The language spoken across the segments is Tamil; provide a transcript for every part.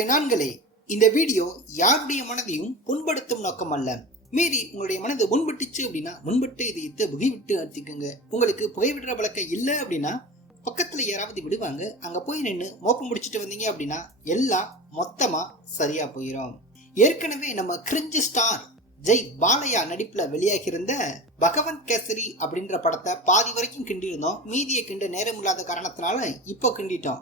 பெண்ணான்களே, இந்த வீடியோ யாருடைய மனதையும் புண்படுத்தும் நோக்கம் அல்ல. மீறி உங்களுடைய மனதை முன்பட்டுச்சு அப்படின்னா முன்பட்டு இதை புகை விட்டு அடிச்சுக்கோங்க. உங்களுக்கு புகை விடுற பழக்கம் இல்லை அப்படின்னா பக்கத்துல யாராவது விடுவாங்க, அங்க போய் நின்று மோப்பம் முடிச்சுட்டு வந்தீங்க அப்படின்னா எல்லாம் மொத்தமா சரியா போயிடும். ஏற்கனவே நம்ம கிரிஞ்சு ஸ்டார் ஜெய் பாலையா நடிப்புல வெளியாகி இருந்த பகவந்த் கேசரி அப்படின்ற படத்தை பாதி வரைக்கும் கிண்டிருந்தோம். மீதியை கிண்ட நேரம் இல்லாத காரணத்தினால இப்போ கிண்டிட்டோம்.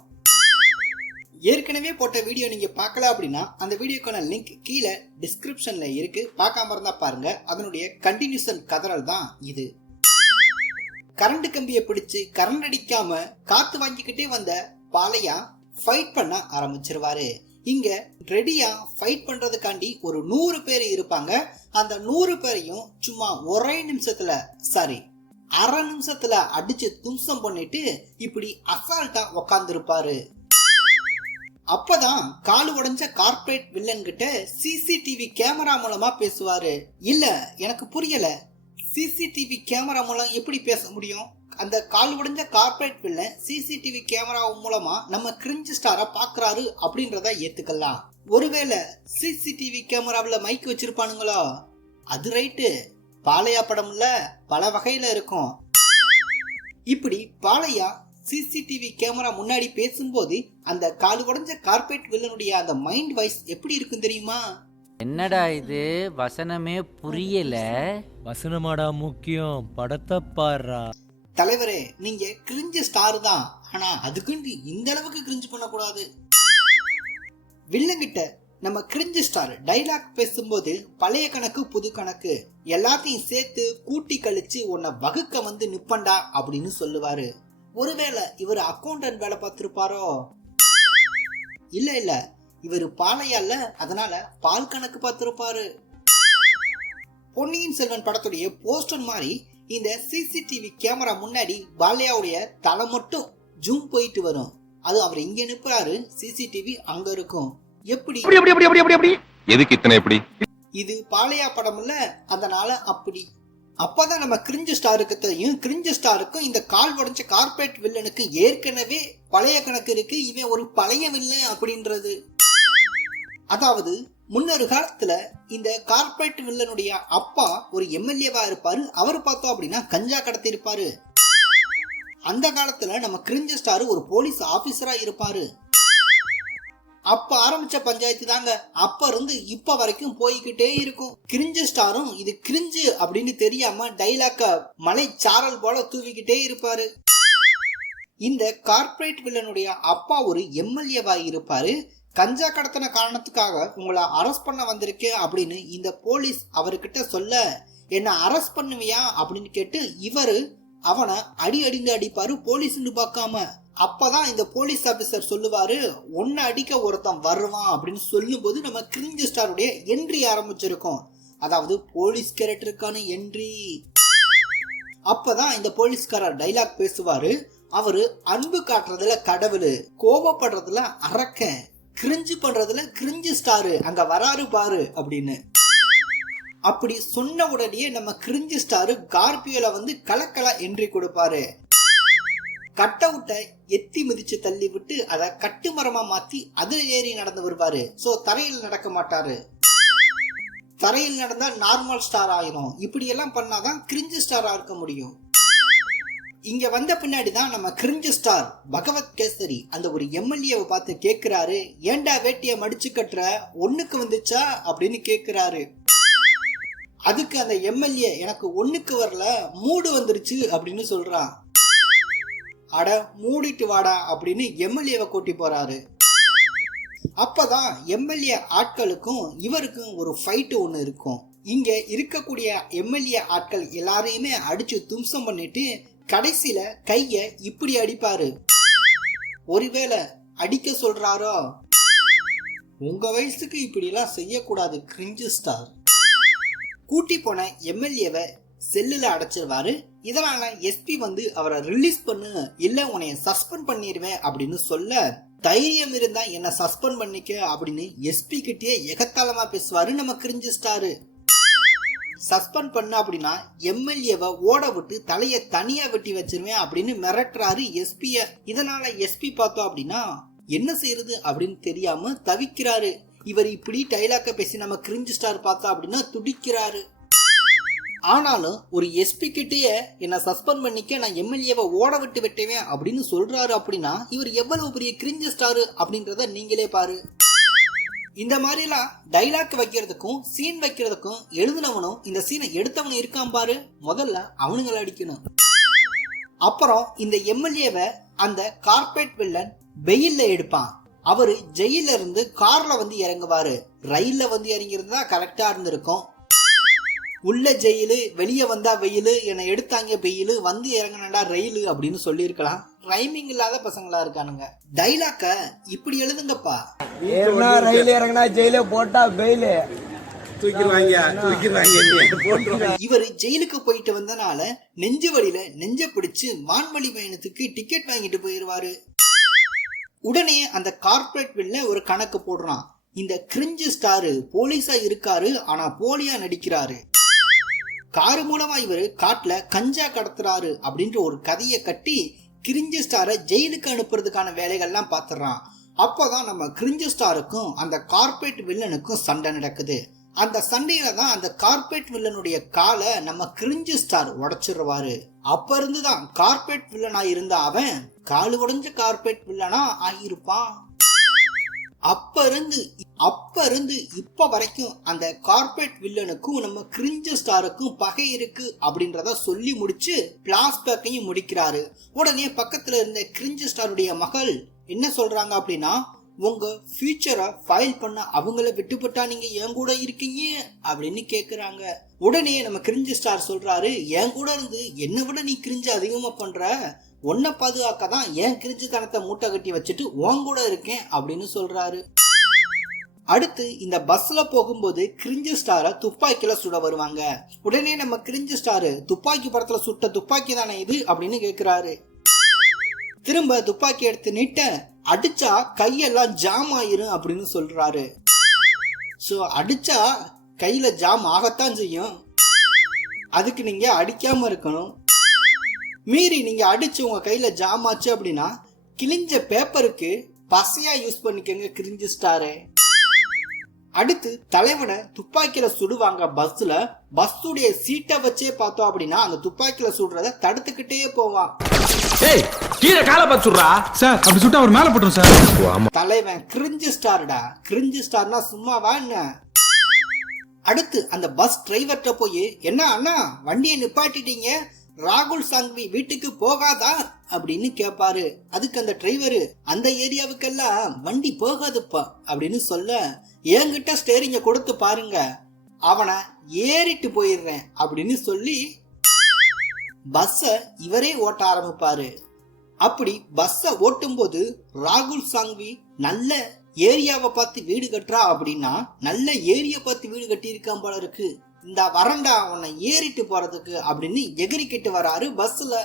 ஏற்கனவே போட்ட வீடியோ நீங்க பார்க்கல அப்படின்னா அந்த வீடியோக்கான லிங்க் கீழே டிஸ்கிரிப்ஷன்ல இருக்கு, பார்க்காம இருந்தா பாருங்க. அதனுடைய கண்டினியூஷன் கதறல் தான் இது. கரண்ட் கம்பியை பிடிச்சு கரண்ட் அடிக்காம காத்து வாங்கிக்கிட்டே வந்த பாலையா ஃபைட் பண்ண ஆரம்பிச்சிருவாரு. இங்க ரெடியா ஃபைட் பண்றதுக்காண்டி ஒரு 100 பேர் இருப்பாங்க. அந்த 100 பேரையும் சும்மா ஒரே நிமிஷத்துல அரை நிமிஷத்துல அடிச்சு தும்சம் பண்ணிட்டு இப்படி அசால்ட்டா உக்காந்து இருப்பாரு. அப்பதான் காலு உடைஞ்ச கார்ப்பரேட் வில்லன் கிட்ட சிசிடிவி கேமரா மூலமா பேசுவாரு. இல்ல, எனக்கு புரியல, சிசிடிவி கேமரா மூலம் எப்படி பேச முடியும்? அந்த கால் உடைஞ்ச கார்ப்பரேட் வில்லன் சிசிடிவி கேமரா மூலமா நம்ம கிரிஞ்சு ஸ்டாரை பாக்குறாரு அப்படின்றத ஏத்துக்கலாம். ஒருவேளை சிசிடிவி கேமராவில் மைக் வச்சிருப்பானுங்களோ? அது ரைட்டு, பாலையா படம்ல பல வகையில இருக்கும். இப்படி பாலையா சிசிடிவி கேமரா முன்னாடி பேசும்போது அந்த காலு உடைஞ்ச கார்பரேட் வில்லனுடைய அந்த மைண்ட் வாய்ஸ் எப்படி இருக்கும் தெரியுமா? என்னடா இது, வசனமே புரியல. வசனமாடா முக்கியம், படத்தை பாடுறா. தலைவரே, நீங்க கிரிஞ்சு ஸ்டார் தான், ஆனா அதுக்குன்னு இந்த அளவுக்கு கிரிஞ்சு பண்ணக்கூடாது. வில்லங்கிட்ட நம்ம கிரிஞ்சு ஸ்டார் டைலாக் பேசும்போது பழைய கணக்கு புது கணக்கு எல்லாத்தையும் சேர்த்து கூட்டி கழிச்சு உன்னை வகுக்க வந்து நிப்பண்டா அப்படின்னு சொல்லுவாரு. ஒருவேளை இவர் அக்கௌண்டன்ட் வேலை பார்த்திருப்பாரோ? இல்ல, இவர் பாலையால, அதனால பால் கணக்கு பார்த்திருப்பாரு. பொன்னியின் செல்வன் படத்துடைய போஸ்டர் மாதிரி இந்த சிசிடிவி கேமரா முன்னாடி பாலையாவுடைய தலை மட்டும் ஜூம் போயிட்டு வரும். அது அவர் இங்க நிற்பாரு, சிசிடிவி அங்க இருக்கும். எப்படி எதுக்கு இத்தனை எப்படி? இது பாலையா படம் இல்ல, அதனால அப்படி. அப்பதான் நம்ம கிரிஞ்சு ஸ்டாருக்கு தெரியும், கிரிஞ்சு ஸ்டாருக்கும் இந்த கால் உடைஞ்ச கார்பரேட் வில்லனுக்கு ஏற்கனவே பழைய கணக்கு இருக்கு, இவன் ஒரு பழைய வில்லன் அப்படின்றது. அதாவது முன்னொரு காலத்துல இந்த கார்பரேட் வில்லனுடைய அப்பா ஒரு எம்எல்ஏவா இருப்பாரு. அவர் பார்த்தோம் அப்படின்னா கஞ்சா கடத்தி இருப்பாரு. அந்த காலத்துல நம்ம கிரிஞ்சு ஸ்டார் ஒரு போலீஸ் ஆபீசரா இருப்பாரு. அப்ப ஆரம்பிச்ச பஞ்சாயத்து தாங்க அப்ப இருந்து இப்ப வரைக்கும் போய்கிட்டே இருக்கும். கிரிஞ்சு ஸ்டாரும் இது கிரிஞ்சு அப்படின்னு தெரியாம டைலாக்க மலை சாரல் போல தூவிக்கிட்டே இருப்பாரு. இந்த கார்பரேட் வில்லனுடைய அப்பா ஒரு எம்எல்ஏவா இருப்பாரு. கஞ்சா கடத்தின காரணத்துக்காக உங்களை அரெஸ்ட் பண்ண வந்திருக்கேன் அப்படின்னு இந்த போலீஸ் அவர்கிட்ட சொல்ல, என்ன அரெஸ்ட் பண்ணுவியா அப்படின்னு கேட்டு இவரு அவனை அடிந்து அடிப்பாரு, போலீஸ்னு பார்க்காம. அப்பதான் இந்த போலீஸ் ஆபீசர் சொல்லுவாரு, ஒன்னு அடிக்க ஒருத்தன் வருவான் அப்படின்னு சொல்லும் போது நம்ம கிரிஞ்சு ஸ்டாருடைய என்ட்ரி ஆரம்பிச்சிருக்கோம். அதாவது போலீஸ் கேரக்டருக்கான என்ட்ரி. அப்பதான் இந்த போலீஸ்காரர் டைலாக் பேசுவாரு. அவரு அன்பு காட்டுறதுல கடவுள், கோபப்படுறதுல அரக்கன், கிரிஞ்சு பண்றதுல கிரிஞ்சு ஸ்டாரு அங்க வராரு பாரு அப்படின்னு. அப்படி சொன்ன உடனே நம்ம கிரிஞ்சு ஸ்டாரு கார்பியோல வந்து கலக்கலா என்ட்ரி கொடுப்பாரு. கட் அவுட்டை எத்தி மிதிச்சு தள்ளி விட்டு அதை கட்டு மரமா மாத்தி அதுல ஏறி நடந்து வருவாரு. சோ தரையில் நடக்க மாட்டாரு. தரையில் நடந்தா நார்மல் ஸ்டார் ஆயிரும். இப்படி எல்லாம் பண்ணாதான் கிரிஞ்சு ஸ்டாரா இருக்க முடியும். இங்க வந்த பின்னாடிதான் நம்ம கிரிஞ்சு ஸ்டார் பகவத் கேசரி அந்த ஒரு எம்எல்ஏவை பார்த்து கேக்குறாரு, ஏண்டா வேட்டிய மடிச்சு கட்டுற, ஒண்ணுக்கு வந்துச்சா அப்படின்னு கேக்குறாரு. அதுக்கு அந்த எம்எல்ஏ, எனக்கு ஒண்ணுக்கு வரல, மூடு வந்துருச்சு அப்படின்னு சொல்றான். அட மூடிட்டு வாடா அப்படின்னு எம்எல்ஏவை கூட்டி போறாரு. அப்பதான் எம்எல்ஏ ஆட்களுக்கும் இவருக்கும் ஒரு ஃபைட் ஒண்ணு இருக்கும். இங்க இருக்கக்கூடிய எம்எல்ஏ ஆட்கள் எல்லாரையுமே அடிச்சு தும்சம் பண்ணிட்டு கடைசியில கைய இப்படி அடிப்பாரு. ஒருவேளை அடிக்க சொல்றாரோ? உங்க வயசுக்கு இப்படி எல்லாம் செய்யக்கூடாது கிரிஞ்சு ஸ்டார். கூட்டி போன எம்எல்ஏவை செல்லுல அடைச்சிருவாரு. இதனால எஸ்பி வந்து அவரை ரிலீஸ் பண்ணு, இல்ல உன்னைய சஸ்பெண்ட் பண்ணிடுவேன் அப்படின்னு சொல்ல, தைரியம் இருந்தா என்ன சஸ்பெண்ட் பண்ணிக்க அப்படின்னு எஸ்பி கிட்டே எகத்தாளமா பேசுவாரு நம்ம கிரிஞ்சு ஸ்டாரு. சஸ்பெண்ட் பண்ண அப்படின்னா எம்எல்ஏவை ஓட விட்டு தலையை தனியா வெட்டி வச்சிருவேன் அப்படின்னு மிரட்டுறாரு எஸ்பிய. இதனால எஸ்பி பார்த்தோம் அப்படின்னா என்ன செய்யறது அப்படின்னு தெரியாம தவிக்கிறாரு. இவர் இப்படி டைலாக்க பேசி நம்ம கிரிஞ்சு ஸ்டார் பார்த்தா அப்படின்னா துடிக்கிறாரு. ஆனாலும் ஒரு எஸ்பி கிட்டேயே என்ன சஸ்பெண்ட் பண்ணிக்க நான் எம்எல்ஏவை ஓட விட்டு விட்டேன் அப்படின்னு சொல்றாரு அப்படின்னா இவர் எவ்வளவு பெரிய கிரிஞ்சு ஸ்டாரு அப்படின்றத நீங்களே பாரு. இந்த மாதிரிலாம் டைலாக் வைக்கிறதுக்கும் சீன் வைக்கிறதுக்கும் எழுதினவனும் இந்த சீனை எடுத்தவனும் இருக்கான் பாரு, முதல்ல அவனுங்களை அடிக்கணும். அப்புறம் இந்த எம்எல்ஏவை அந்த கார்பரேட் வில்லன் பெயில்ல எடுப்பான். அவரு ஜெயில இருந்து கார்ல வந்து இறங்குவாரு. ரயில்ல வந்து இறங்கியிருந்தா கரெக்டா இருந்திருக்கும். உள்ள ஜெயிலு வெளியே வந்தா வெயிலு, என்னை எடுத்தாங்க பெயிலு, வந்து இறங்கினடா ரயிலு அப்படின்னு சொல்லியிருக்கலாம். ரைமிங் இல்லாத பசங்களா இருக்கானுங்க. டைலாக்க இப்படி எழுதுங்கப்பா. ரயில் இறங்கினா ஜெயில போட்டா பெயிலு இவர் ஜெயிலுக்கு போயிட்டு வந்தனால நெஞ்சு வழியில நெஞ்ச பிடிச்சு வான்வழி பயணத்துக்கு டிக்கெட் வாங்கிட்டு போயிருவாரு. உடனே அந்த கார்பரேட் வில்ல ஒரு கணக்கு போடுறான். இந்த கிரிஞ்சு ஸ்டாரு போலீஸா இருக்காரு, ஆனா போலியா நடிக்கிறாரு. காரு மூலமா இவரு காட்டுல கஞ்சா கடத்துறாரு அப்படின்ற ஒரு கதையை கட்டி கிரிஞ்சு ஸ்டாரை ஜெயிலுக்கு அனுப்புறதுக்கான வேலைகள்லாம் பாத்துறான். அப்போதான் நம்ம கிரிஞ்சு ஸ்டாருக்கும் அந்த கார்பரேட் வில்லனுக்கும் சண்டை நடக்குது. அந்த சண்டையில தான் அந்த கார்பரேட் வில்லனுடைய காலை நம்ம கிரிஞ்சு ஸ்டார் உடைச்சிருவாரு. அப்ப இருந்துதான் கார்பரேட் வில்லனா இருந்த அவன் காலு உடைஞ்ச கார்பரேட் வில்லனா ஆகியிருப்பான். அப்ப இருந்து இப்ப வரைக்கும் அந்த கார்பரேட் வில்லனுக்கும் நம்ம கிரிஞ்சு ஸ்டாருக்கும் பகை இருக்கு அப்படின்றத சொல்லி முடிச்சு பிளாஸ்பேக்கையும் முடிக்கிறாரு. உடனே பக்கத்துல இருந்த கிரிஞ்சு ஸ்டாருடைய மகள் என்ன சொல்றாங்க அப்படின்னா, உங்க ஃபியூச்சரை ஃபைல் பண்ண அவங்கள விட்டுப்பட்டா நீங்க என் கூட இருக்கீங்க அப்படின்னு கேக்குறாங்க. உடனே நம்ம கிரிஞ்சு ஸ்டார் சொல்றாரு, என் கூட இருந்து என்னை விட நீ கிரிஞ்சு அதிகமா பண்ற, உன்னை பாதுகாக்க தான் என் கிரிஞ்சு தனத்தை மூட்டை கட்டி வச்சுட்டு உன் கூட இருக்கேன் அப்படின்னு சொல்றாரு. அடுத்து இந்த பஸ்ல போகும்போது கிரிஞ்சு ஸ்டாரை துப்பாக்கில சுட வருவாங்க. உடனே நம்ம கிரிஞ்சு ஸ்டாரு, துப்பாக்கி படத்துல சுட்ட துப்பாக்கி தானே இது அப்படின்னு கேக்குறாரு. திரும்ப துப்பாக்கி எடுத்து நீட்ட, அடிச்சா கையெல்லாம் ஜாம் ஆயிரும் அப்படின்னு சொல்றாரு. சோ அடிச்சா கையில ஜாம் ஆகத்தான் செய்யும், அதுக்கு நீங்க அடிக்காம இருக்கணும். மீறி நீங்க அடிச்சு உங்க கையில ஜாம் ஆச்சு அப்படின்னா கிழிஞ்ச பேப்பருக்கு பசையா யூஸ் பண்ணிக்கங்க கிரிஞ்சு ஸ்டாரு. அடுத்து தலைவனை துப்பாக்கியில சுடுவாங்க பஸ்ல. பஸ்ஸுடைய சீட்டை வச்சே பார்த்தோம் அப்படின்னா அந்த துப்பாக்கியில சுடுறத தடுத்துக்கிட்டே போவான். தலைவன் கிரிஞ்சு ஸ்டார்டா. கிரிஞ்சு ஸ்டார்னா சும்மாவா என்ன? அடுத்து அந்த பஸ் டிரைவர்கிட்ட போய், என்ன அண்ணா வண்டியை நிப்பாட்டிட்டீங்க, ராகுல் சாங்வி வீட்டுக்கு போகாதா அப்படின்னு கேட்பாரு. அதுக்கு அந்த டிரைவரு, அந்த ஏரியாவுக்கெல்லாம் வண்டி போகாதுப்பா அப்படின்னு சொல்ல, என்கிட்ட ஸ்டேரிங்க கொடுத்து பாருங்க, அவனை ஏறிட்டு போயிடுறேன் அப்படின்னு சொல்லி பஸ்ஸ இவரே ஓட்ட ஆரம்பிப்பாரு. அப்படி பஸ்ஸ ஓட்டும் போது ராகுல் சாங்வி நல்ல ஏரியாவை பார்த்து வீடு கட்டுறா அப்படின்னா நல்ல ஏரியா பார்த்து வீடு கட்டி இருக்கான் போல இருக்கு, இந்த வரண்டா உன்னை ஏறிட்டு போறதுக்கு அப்படின்னு எகிரிக்கிட்டு வராரு பஸ்ல.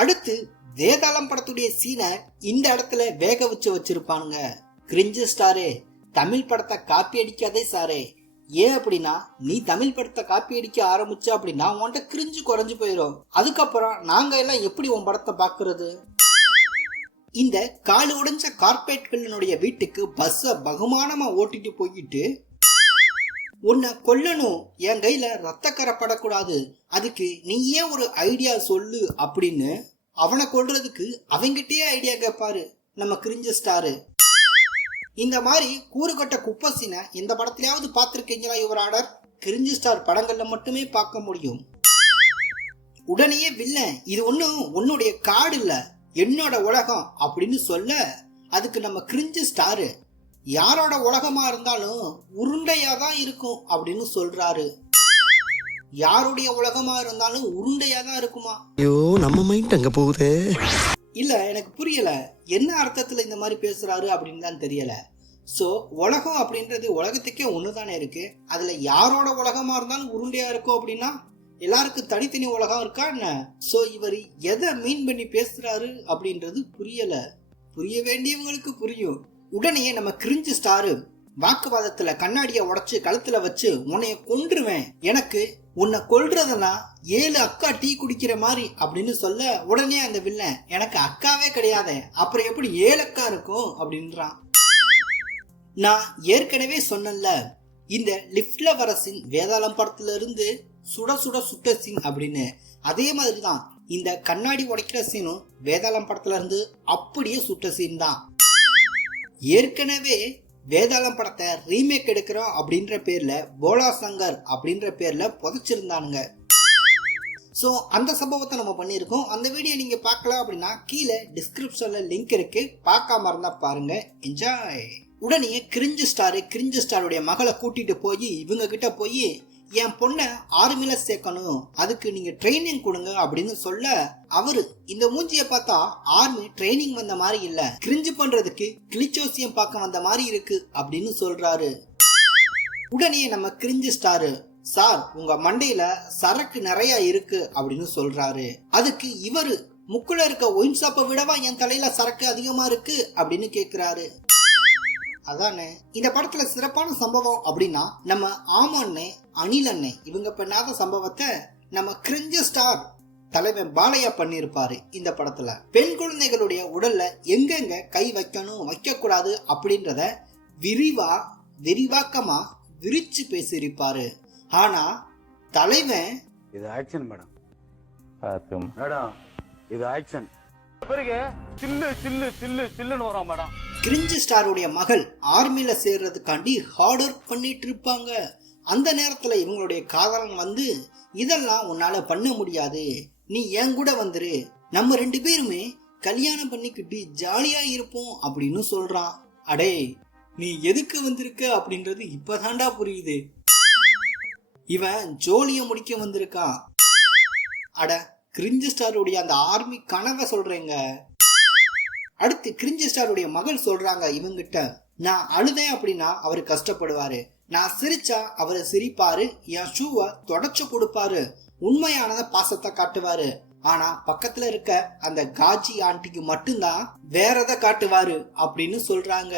அடுத்து வேதாளம் படத்துடைய சீனை இந்த இடத்துல வேக வச்சிருப்பானுங்க. கிரிஞ்சு ஸ்டாரே, தமிழ் படத்தை காப்பி அடிக்காதே சாரே. ஏன் அப்படின்னா நீ தமிழ் படத்தை காப்பி அடிக்க ஆரம்பிச்ச அப்படின்னா உன்கிட்ட கிரிஞ்சு குறைஞ்சு போயிடும். அதுக்கப்புறம் நாங்க எல்லாம் எப்படி உன் படத்தை பாக்குறது? இந்த காலு உடைஞ்ச கார்பரேட் வில்லனுடைய வீட்டுக்கு பஸ்ஸ பகுமானமா ஓட்டிட்டு போயிட்டு, உன்னை கொல்லணும், என் கையில ரத்தக்கரை படக்கூடாது, அதுக்கு நீ ஏன் ஒரு ஐடியா சொல்லு அப்படின்னு அவனை கொல்றதுக்கு அவங்கிட்டயே ஐடியா கேட்பாரு நம்ம கிரிஞ்சு ஸ்டாரு. இந்த மாதிரி கூறுகட்ட குப்பசினை இந்த படத்திலேயாவது பார்த்திருக்கீங்களா யுவர் ஆர்டர்? கிரிஞ்சு ஸ்டார் படங்கள்ல மட்டுமே பார்க்க முடியும். உடனே வில்லன், இது ஒன்னும் உன்னுடைய காடு இல்ல, என்னோட உலகம் அப்படின்னு சொல்ல, அதுக்கு நம்ம கிரிஞ்சு ஸ்டாரு, யாரோட உலகமா இருந்தாலும் உருண்டையாதான் இருக்கும் அப்படின்னு சொல்றாரு. யாருடைய உலகமா இருந்தாலும் உருண்டையாதான் இருக்குமா? ஐயோ, நம்ம மைண்ட் அங்க போகுது. இல்ல எனக்கு புரியல, என்ன அர்த்தத்துல இந்த மாதிரி பேசுறாரு அப்படின்னு தான் தெரியல. சோ உலகம் அப்படின்றது உலகத்துக்கே ஒண்ணுதானே இருக்கு, அதுல யாரோட உலகமா இருந்தாலும் உருண்டையா இருக்கும் அப்படின்னா எல்லாருக்கும் தனித்தனி உலகம் இருக்கா என்ன? சோ இவர் எதை மீன் பண்ணி பேசுறாரு அப்படின்றது புரியல. புரிய வேண்டியவங்களுக்கு புரியும். உடனே நம்ம கிரிஞ்சு ஸ்டாரு, வாக்குவாதத்துல கண்ணாடிய உடைச்சு கழுத்துல வச்சு உன்னைய கொன்றுவேன், எனக்கு உன்னை கொல்றதுனா 7 அக்கா டீ குடிக்கிற மாதிரி அப்படின்னு சொல்ல உடனே அந்த வில்லன் எனக்கு அக்காவே கிடையாது, அப்புறம் எப்படி 7 அக்கா இருக்கும் அப்படின்றான். நான் ஏற்கனவே சொன்னேன்ல, இந்த லிப்ட்ல வர சீன் வேதாளம் படத்துல இருந்து சுட சுட சுட்ட சீன் அப்படின்னு, அதே மாதிரிதான் இந்த கண்ணாடி உடைக்கிற சீனும் வேதாளம் படத்துல இருந்து அப்படியே சுட்ட சீன் தான். ஏற்கனவே வேதாளம் படத்தை ரீமேக் எடுக்கிறோம் அப்படின்ற பேர்ல போலா சங்கர் அப்படின்ற பேர்ல புதைச்சிருந்தானுங்க. ஸோ அந்த சம்பவத்தை நம்ம பண்ணியிருக்கோம். அந்த வீடியோ நீங்க பார்க்கலாம் அப்படின்னா கீழே டிஸ்கிரிப்ஷன்ல லிங்க் இருக்கு, பார்க்காம இருந்தா பாருங்க. என்ஜாய். உடனே கிரிஞ்சு ஸ்டாருடைய மகளை கூட்டிட்டு போய் இவங்க கிட்ட போய் என் பொண்ணை ஆர்மில சேர்க்கணும், அதுக்கு நீங்க ட்ரைனிங் கொடுங்க அப்படின்னு சொல்ல, அவரு இந்த மூஞ்சிய பார்த்தா ஆர்மி ட்ரைனிங் வந்த மாதிரி இல்ல, கிரிஞ்சு பண்றதுக்கு கிளிச்சோசியம் பார்க்க வந்த மாதிரி இருக்கு அப்படின்னு சொல்றாரு. உடனே நம்ம கிரிஞ்சு ஸ்டாரு, சார் உங்க மண்டையில சரக்கு நிறைய இருக்கு அப்படின்னு சொல்றாரு. அதுக்கு இவரு, முக்குல இருக்க ஒயின் ஷாப்பை விடவா என் தலையில சரக்கு அதிகமா இருக்கு அப்படின்னு கேக்குறாரு. அதானே இந்த படத்துல சிறப்பான சம்பவம் அப்படின்னா நம்ம ஆமண்ணே அனில் அண்ணே இவங்க பண்ணாத சம்பவத்தை நம்ம கிரிஞ்சு ஸ்டார் தலைவன் பாலையா பண்ணியிருப்பாரு. இந்த படத்துல பெண் குழந்தைகளுடைய உடல்ல எங்கெங்க கை வைக்கணும் வைக்க கூடாது அப்படின்றத விரிவாக்கமா விரிச்சு பேசியிருப்பாரு. ஆனா தலைவன் இது ஆக்ஷன் மேடம், மேடம் இது ஆக்ஷன் பிறகு சில்லு சில்லு சில்லு சில்லுன்னு வரும் மேடம். கிரிஞ்சு ஸ்டாருடைய மகள் ஆர்மில சேர்றதுக்காண்டி ஹார்ட் ஒர்க் பண்ணிட்டு இருப்பாங்க. அந்த நேரத்துல இவங்களுடைய காதலன் வந்து, இதெல்லாம் உன்னால பண்ண முடியாது, நீ என் கூட வந்துரு, நம்ம 2 பேருமே கல்யாணம் பண்ணிக்கிட்டு ஜாலியா இருப்போம் அப்படின்னு சொல்றான். அடே நீ எதுக்கு வந்திருக்க அப்படின்றது இப்பதான்டா புரியுது. இவன் ஜோலிய முடிக்க வந்திருக்கான். அட கிரிஞ்சு ஸ்டாருடைய அந்த ஆர்மி கனவை சொல்றேங்க. அடுத்து கிரிஞ்சு ஸ்டாருடைய மகள் சொல்றாங்க இவங்கிட்ட, நான் அழுதேன் அப்படின்னா அவரு கஷ்டப்படுவாரு, நான் சிரிச்சா அவரு சிரிப்பாரு, என் ஷூவை தொடச்சு கொடுப்பாரு, உண்மையானத பாசத்தை காட்டுவாரு, ஆனா பக்கத்துல இருக்க அந்த காஜி ஆண்டிக்கு மட்டும்தான் வேறத காட்டுவாரு அப்படின்னு சொல்றாங்க.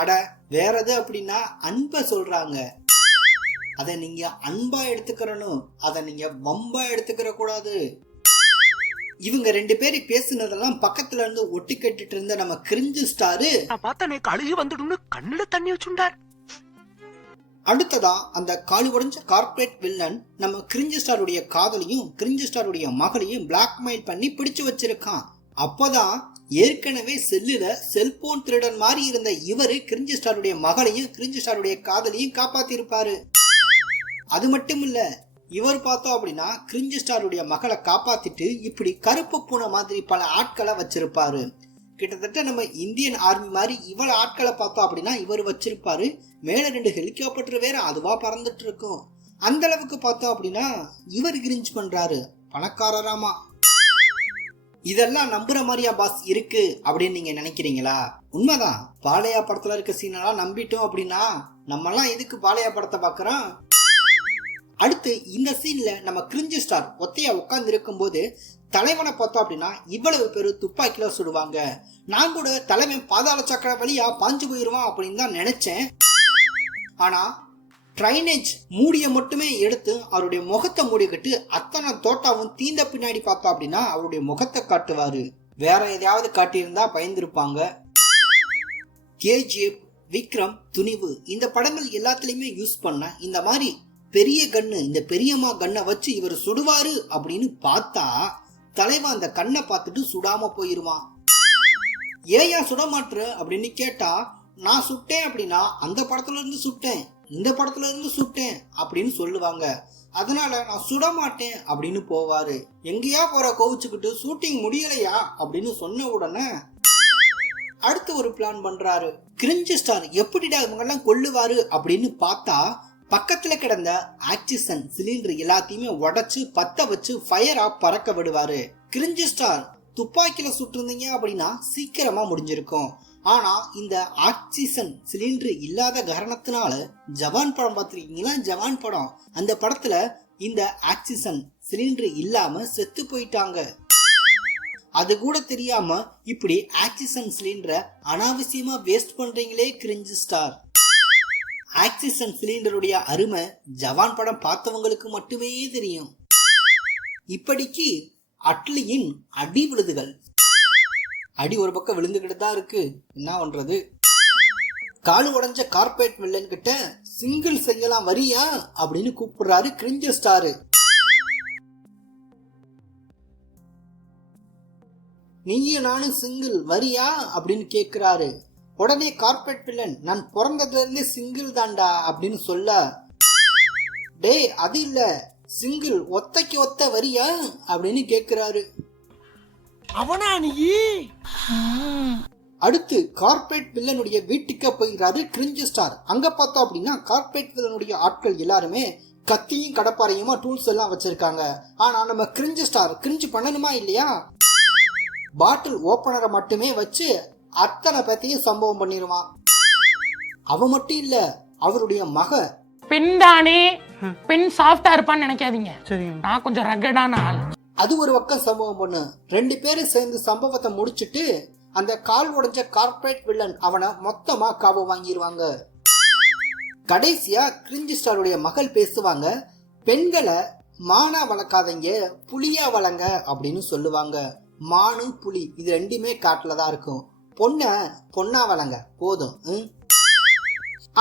அட வேறது அப்படின்னா அன்பை சொல்றாங்க. அதை நீங்க அன்பா எடுத்துக்கிறணும், அதை நீங்க வம்பா எடுத்துக்கிற கூடாது. இவங்க 2 பேரும் பேசுனதெல்லாம் பக்கத்துல இருந்து ஒட்டி கட்டிட்டு இருந்த நம்ம கிரிஞ்சு ஸ்டாரு அழுகி வந்துடும் கண்ணுல தண்ணி வச்சுட்டார். அடுத்ததா அந்த காலு உடைஞ்ச கார்பரேட் வில்லன் நம்ம கிரிஞ்சு ஸ்டாருடைய காதலையும் கிரிஞ்சு ஸ்டாருடைய மகளையும் பிளாக்மெயில் பண்ணி பிடிச்சு வச்சிருக்கான். அப்பதான் ஏற்கனவே செல்லுல செல்போன் திருடன் மாதிரி இருந்த இவரு கிரிஞ்சு ஸ்டாருடைய மகளையும் கிரிஞ்சு ஸ்டாருடைய காதலையும் காப்பாத்தி இருப்பாரு. அது மட்டும் இல்ல, இவர் பார்த்தோம் அப்படின்னா கிரிஞ்சு ஸ்டாருடைய மகளை காப்பாத்திட்டு இப்படி கருப்பு பூனை மாதிரி பல ஆட்களை வச்சிருப்பாரு. கிட்டத்தட்ட நம்ம இந்தியன் ஆர்மி மாதிரி இவ்வளவு ஆட்களை பார்த்தோம் அப்படின்னா இவர் வச்சிருப்பாரு. மேல 2 ஹெலிகாப்டர் வேற அதுவா பறந்துட்டு இருக்கும். அந்த அளவுக்கு பார்த்தோம் அப்படின்னா இவர் கிரிஞ்சு பண்றாரு, பணக்காரராமா. இதெல்லாம் நம்புற மாதிரியா பாஸ் இருக்கு அப்படின்னு நீங்க நினைக்கிறீங்களா? உண்மைதான். பாலையா படத்துல இருக்க சீனெல்லாம் நம்பிட்டோம் அப்படின்னா நம்ம எல்லாம் எதுக்கு பாலையா படத்தை பாக்குறோம்? அடுத்து இந்த சீன்ல நம்ம கிரிஞ்சு ஸ்டார் ஒத்தையா உட்கார்ந்து இருக்கும் போது தலைவனை பார்த்தோம் அப்படின்னா இவ்வளவு பேரு துப்பாக்கில சுடுவாங்க. நான் கூட தலைவன் பாதாள சக்கர வழியா பாஞ்சு போயிருவான் அப்படின்னு தான் நினைச்சேன். ஆனா ட்ரைனேஜ் மூடிய மட்டுமே எடுத்து அவருடைய முகத்தை மூடிக்கிட்டு அத்தனை தோட்டாவும் தீந்த பின்னாடி பார்த்தோம் அப்படின்னா அவருடைய முகத்தை காட்டுவாரு. வேற எதையாவது காட்டியிருந்தா பயந்துருப்பாங்க. கேஜிஎஃப், விக்ரம், துணிவு இந்த படங்கள் எல்லாத்துலயுமே யூஸ் பண்ண இந்த மாதிரி பெரிய கண்ணு, இந்த பெரியம்மா கண்ணை வச்சு இவர் சுடுவாரு அப்படின்னு பார்த்தா தலைவன் அந்த கண்ணை பார்த்துட்டு சுடாம போயிருவான். ஏயா சுட மாட்டுற அப்படின்னு கேட்டா, நான் சுட்டேன் அப்படின்னா அந்த படத்துல இருந்து சுட்டேன், இந்த படத்துல இருந்து சுட்டேன் அப்படின்னு சொல்லுவாங்க, அதனால நான் சுட மாட்டேன் அப்படின்னு போவாரு. எங்கேயா போற கோவிச்சுக்கிட்டு ஷூட்டிங் முடியலையா அப்படின்னு சொன்ன உடனே அடுத்து ஒரு பிளான் பண்றாரு. கிரிஞ்சு ஸ்டார் எப்படிடா இவங்கெல்லாம் கொல்லுவாரு அப்படின்னு பார்த்தா பக்கத்துல கிடந்த ஆக்சிஜன் சிலிண்டர் எல்லாத்தையுமே உடைச்சு பத்த வச்சு ஃபயரா பறக்க விடுவாரு. கிரிஞ்சு ஸ்டார் துப்பாக்கியில சுட்டிருந்தீங்க அப்படின்னா சீக்கிரமா முடிஞ்சிருக்கும். ஆனா இந்த ஆக்சிஜன் சிலிண்டர் இல்லாத காரணத்தினால ஜவான் படம் பார்த்திருக்கீங்களா? ஜவான் படம், அந்த படத்துல இந்த ஆக்சிஜன் சிலிண்டர் இல்லாம செத்து போயிட்டாங்க. அது கூட தெரியாம இப்படி ஆக்சிஜன் சிலிண்டரை அனாவசியமா வேஸ்ட் பண்றீங்களே கிரிஞ்சு ஸ்டார். ஆக்சிஜன் சிலிண்டருடைய அருமை ஜவான் படம் பார்த்தவங்களுக்கு மட்டுமே தெரியும். இப்படிக்கு அட்லியின் அடி விழுதுகள். அடி ஒரு பக்கம் விழுந்துகிட்டு தான் இருக்கு, என்ன பண்றது. காலு உடைஞ்ச கார்பரேட் வில்லன் கிட்ட சிங்கிள் செய்யலாம் வரியா அப்படின்னு கூப்பிடுறாரு கிரிஞ்சு ஸ்டாரு. நீயும் நானும் சிங்கிள் வரியா அப்படின்னு கேக்குறாரு. உடனே கார்பரேட் வில்லன், நான் பிறந்ததுல இருந்து சிங்கிள் தான்டா அப்படின்னு சொல்ல, டே அது இல்ல சிங்கிள் ஒத்தைக்கு ஒத்த வரியா அப்படின்னு கேக்குறாரு. அவனா நீ? அடுத்து கார்பரேட் வில்லனுடைய வீட்டுக்கு போயிறாரு கிரிஞ்சு ஸ்டார். அங்க பார்த்தோம் அப்படின்னா கார்பரேட் வில்லனுடைய ஆட்கள் எல்லாருமே கத்தியும் கடப்பாரையுமா டூல்ஸ் எல்லாம் வச்சிருக்காங்க. ஆனா நம்ம கிரிஞ்சு ஸ்டார் கிரிஞ்சு பண்ணணுமா இல்லையா, பாட்டில் ஓபனரை மட்டுமே வச்சு அத்தனை பேத்தையும் சம்பவம் பண்ணிடுவான். அவ மட்டும் இல்ல, அவருடைய மக பெண் தானே, பெண் சாஃப்டா இருப்பான்னு நினைக்காதீங்க, நான் கொஞ்சம் ரகடான ஆள். அது ஒரு பக்கம் சம்பவம் பண்ணு. 2 பேரும் சேர்ந்து சம்பவத்தை முடிச்சுட்டு அந்த கால் உடைஞ்ச கார்பரேட் வில்லன் அவனை மொத்தமா காவ வாங்கிடுவாங்க. கடைசியா கிரிஞ்சு ஸ்டாருடைய மகள் பேசுவாங்க, பெண்களை மானா வளர்க்காதீங்க புலியா வளங்க அப்படின்னு சொல்லுவாங்க. மானு புலி இது ரெண்டுமே காட்டுல தான் இருக்கும், பொண்ணா வளங்க போதும்.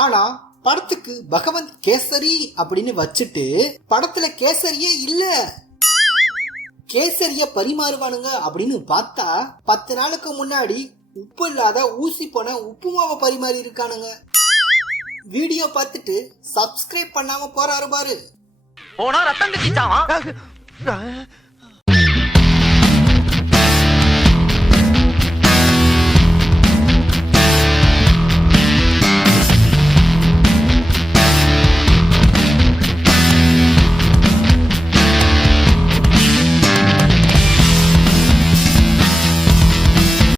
ஆனா படத்துக்கு பகவந்த் கேசரி அப்படின்னு வச்சுட்டு படத்துல கேசரியே இல்ல, கேசரிய பரிமாறுவானுங்க அப்படின்னு பார்த்தா 10 நாளுக்கு முன்னாடி உப்பு இல்லாத ஊசி போன உப்பு மாவை பரிமாறி இருக்கானுங்க. வீடியோ பார்த்துட்டு சப்ஸ்கிரைப் பண்ணாம போறாரு பாரு. போனா ரத்தம் கட்டிச்சாவா?